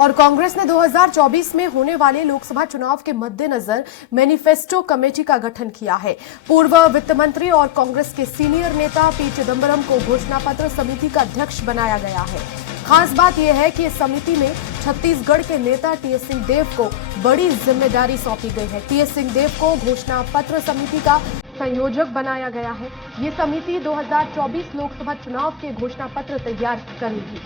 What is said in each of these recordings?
और कांग्रेस ने 2024 में होने वाले लोकसभा चुनाव के मद्देनजर मैनिफेस्टो कमेटी का गठन किया है। पूर्व वित्त मंत्री और कांग्रेस के सीनियर नेता पी चिदंबरम को घोषणा पत्र समिति का अध्यक्ष बनाया गया है। खास बात यह है कि इस समिति में छत्तीसगढ़ के नेता टीएस सिंहदेव को बड़ी जिम्मेदारी सौंपी गई है। टीएस सिंहदेव को घोषणा पत्र समिति का संयोजक बनाया गया है। ये समिति 2024 लोकसभा चुनाव के घोषणा पत्र तैयार करेगी।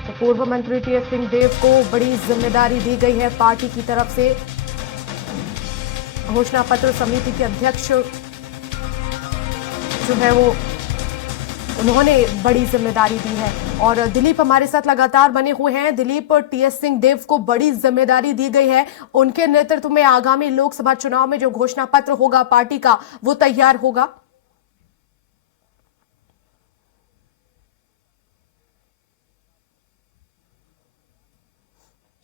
तो पूर्व मंत्री टीएस सिंहदेव को बड़ी जिम्मेदारी दी गई है पार्टी की तरफ से। घोषणा पत्र समिति के अध्यक्ष जो है वो उन्होंने बड़ी जिम्मेदारी दी है। और दिलीप हमारे साथ लगातार बने हुए हैं। दिलीप, टीएस सिंहदेव को बड़ी जिम्मेदारी दी गई है, उनके नेतृत्व में आगामी लोकसभा चुनाव में जो घोषणा पत्र होगा पार्टी का वो तैयार होगा।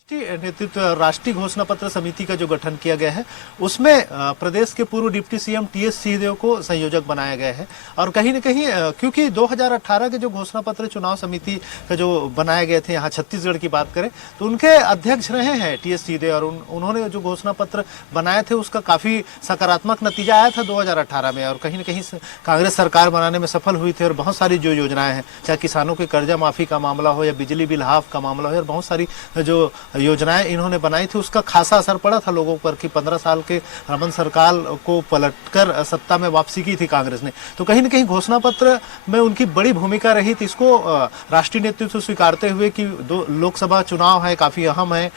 नेतृत्व राष्ट्रीय घोषणा पत्र समिति का जो गठन किया गया है उसमें प्रदेश के पूर्व डिप्टी सीएम टीएस सिंहदेव को संयोजक बनाया गया है। और कहीं न कहीं क्योंकि 2018 के जो घोषणा पत्र चुनाव समिति का जो बनाए गए थे, यहाँ छत्तीसगढ़ की बात करें तो उनके अध्यक्ष रहे हैं टीएस सिंहदेव। और उन्होंने जो घोषणा पत्र बनाए थे उसका काफी सकारात्मक नतीजा आया था 2018 में। और कहीं न कहीं कांग्रेस सरकार बनाने में सफल हुई थी। और बहुत सारी जो योजनाएं हैं, चाहे किसानों के कर्जा माफी का मामला हो या बिजली बिल हाफ का मामला हो, और बहुत सारी जो योजनाएं इन्होंने बनाई थी उसका खासा असर पड़ा था लोगों पर कि 15 साल के रमन सरकार को पलटकर सत्ता में वापसी की थी कांग्रेस ने। तो कहीं न कहीं घोषणा पत्र में उनकी बड़ी भूमिका रही थी। इसको राष्ट्रीय नेतृत्व स्वीकारते हुए कि लोकसभा चुनाव है, काफी अहम है,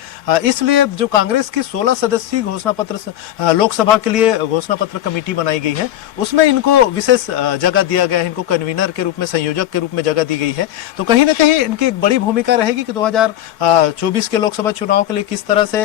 इसलिए जो कांग्रेस की 16 सदस्यीय घोषणा पत्र लोकसभा के लिए घोषणा पत्र कमेटी बनाई गई है, उसमें इनको विशेष जगह दिया गया है। इनको कन्वीनर के रूप में, संयोजक के रूप में जगह दी गई है। तो कहीं न कहीं इनकी एक बड़ी भूमिका रहेगी कि 2024 के लोकसभा चुनाव के लिए किस तरह से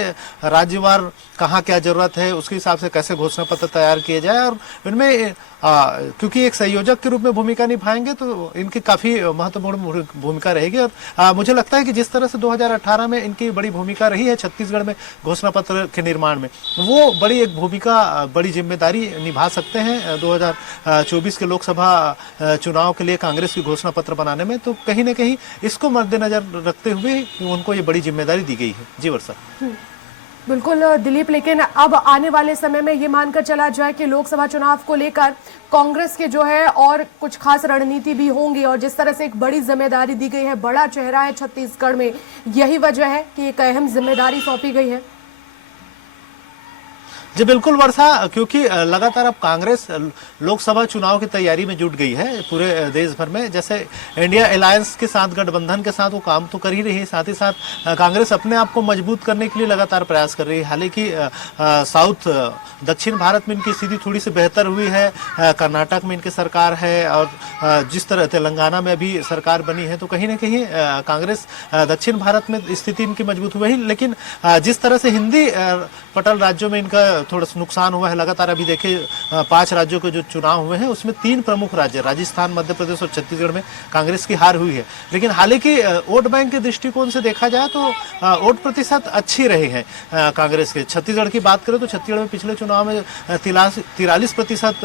राज्यवार कहाँ क्या जरूरत है उसके हिसाब से कैसे घोषणा पत्र तैयार किए जाए। और इनमें क्योंकि एक संयोजक के रूप में भूमिका निभाएंगे तो इनकी काफी महत्वपूर्ण भूमिका रहेगी। और मुझे लगता है कि जिस तरह से 2018 में इनकी बड़ी भूमिका रही है छत्तीसगढ़ में घोषणा पत्र के निर्माण में, वो बड़ी एक भूमिका, बड़ी जिम्मेदारी निभा सकते हैं 2024 के लोकसभा चुनाव के लिए कांग्रेस की घोषणा पत्र बनाने में। तो कहीं न कहीं इसको मद्देनजर रखते हुए उनको ये बड़ी जिम्मेदारी दी गई है। जी वर्षा। बिल्कुल दिलीप, लेकिन अब आने वाले समय में ये मानकर चला जाए कि लोकसभा चुनाव को लेकर कांग्रेस के जो है और कुछ खास रणनीति भी होंगी, और जिस तरह से एक बड़ी जिम्मेदारी दी गई है, बड़ा चेहरा है छत्तीसगढ़ में, यही वजह है कि एक अहम जिम्मेदारी सौंपी गई है। जी बिल्कुल वर्षा, क्योंकि लगातार अब कांग्रेस लोकसभा चुनाव की तैयारी में जुट गई है पूरे देश भर में। जैसे इंडिया अलायंस के साथ, गठबंधन के साथ वो काम तो कर ही रही है, साथ ही साथ कांग्रेस अपने आप को मजबूत करने के लिए लगातार प्रयास कर रही है। हालांकि साउथ, दक्षिण भारत में इनकी स्थिति थोड़ी सी बेहतर हुई है, कर्नाटक में इनकी सरकार है और जिस तरह तेलंगाना में अभी सरकार बनी है, तो कहीं ना कहीं कांग्रेस दक्षिण भारत में स्थिति इनकी मजबूत हुई है। लेकिन जिस तरह से हिंदी पटल राज्यों में इनका थोड़ा सा नुकसान हुआ है, लगातार अभी देखिए 5 राज्यों के जो चुनाव हुए हैं उसमें 3 प्रमुख राज्य, राजस्थान, मध्य प्रदेश और छत्तीसगढ़ में कांग्रेस की हार हुई है। लेकिन हालांकि वोट बैंक के दृष्टिकोण से देखा जाए तो वोट प्रतिशत अच्छी रही है कांग्रेस के। छत्तीसगढ़ की बात करें तो छत्तीसगढ़ में पिछले चुनाव में 43%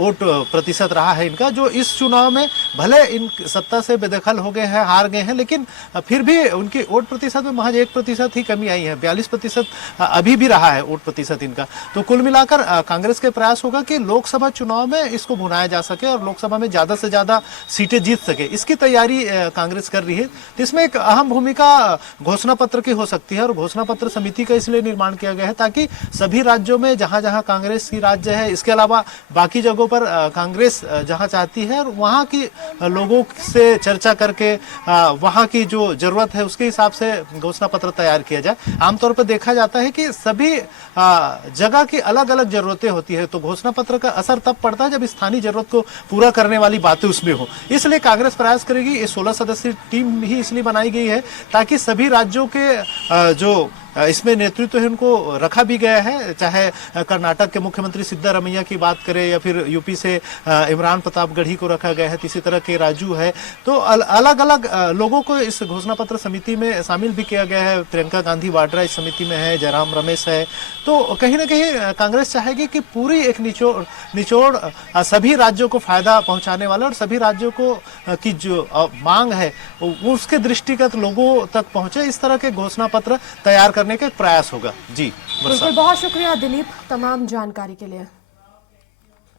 वोट प्रतिशत रहा है इनका, जो इस चुनाव में भले इन सत्ता से बेदखल हो गए हैं, हार गए हैं, लेकिन फिर भी उनकी वोट प्रतिशत में महज 1% ही कमी आई है। 42% अभी भी रहा है वोट प्रतिशत इनका। तो कुल मिलाकर कांग्रेस के प्रयास होगा कि लोकसभा चुनाव में इसको भुनाया जा सके और लोकसभा में ज्यादा से ज्यादा सीटें जीत सके, इसकी तैयारी कांग्रेस कर रही है। तो इसमें एक अहम भूमिका घोषणा पत्र की हो सकती है। और घोषणा पत्र समिति का इसलिए निर्माण किया गया है ताकि सभी राज्यों में जहां जहां कांग्रेस की राज्य है, इसके अलावा बाकी जगहों पर कांग्रेस जहां चाहती है, और वहां की लोगों से चर्चा करके वहां की जो जरूरत है उसके हिसाब से घोषणा पत्र तैयार किया जाए। आमतौर पर देखा जाता है कि सभी जगह की अलग अलग जरूरतें होती है, तो घोषणा पत्र का असर तब पड़ता है जब स्थानीय जरूरत को पूरा करने वाली बातें उसमें हो। इसलिए कांग्रेस प्रयास करेगी। ये 16 सदस्यीय टीम ही इसलिए बनाई गई है ताकि सभी राज्यों के जो इसमें नेतृत्व इनको रखा भी गया है, चाहे कर्नाटक के मुख्यमंत्री सिद्धारमैया की बात करें या फिर यूपी से इमरान प्रतापगढ़ी को रखा गया है, इसी तरह के राजू है। तो अलग अलग लोगों को इस घोषणा पत्र समिति में शामिल भी किया गया है। प्रियंका गांधी वाड्रा इस समिति में है, जयराम रमेश है। तो कहीं ना कहीं कांग्रेस चाहेगी कि पूरी एक निचोड़ सभी राज्यों को फायदा पहुंचाने वाला और सभी राज्यों को की जो मांग है उसके दृष्टिगत लोगों तक पहुंचे, इस तरह के घोषणा पत्र तैयार करने का एक प्रयास होगा। जी बिल्कुल, बहुत शुक्रिया दिलीप तमाम जानकारी के लिए।